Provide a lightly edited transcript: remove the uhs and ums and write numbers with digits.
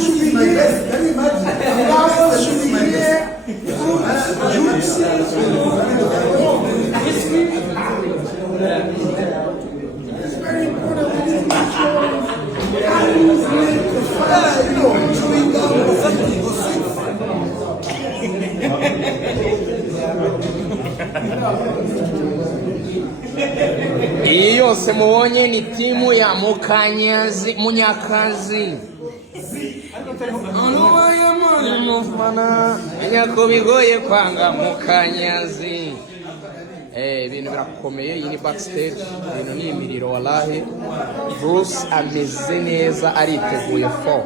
should be here. Flowers should be here. Fruits, juices, biscuits. It's very important. We need to make sure animals live to fight, chewing gum or something or sweets. Iyi yose mubonye ni timu ya Munyakazi. Menya ko bigoye kwanga Mukanyazi. Ibintu birakomeye, iyi ni backstage, ibintu ni imiriro wallahi. Bruce ameze neza ariteguye for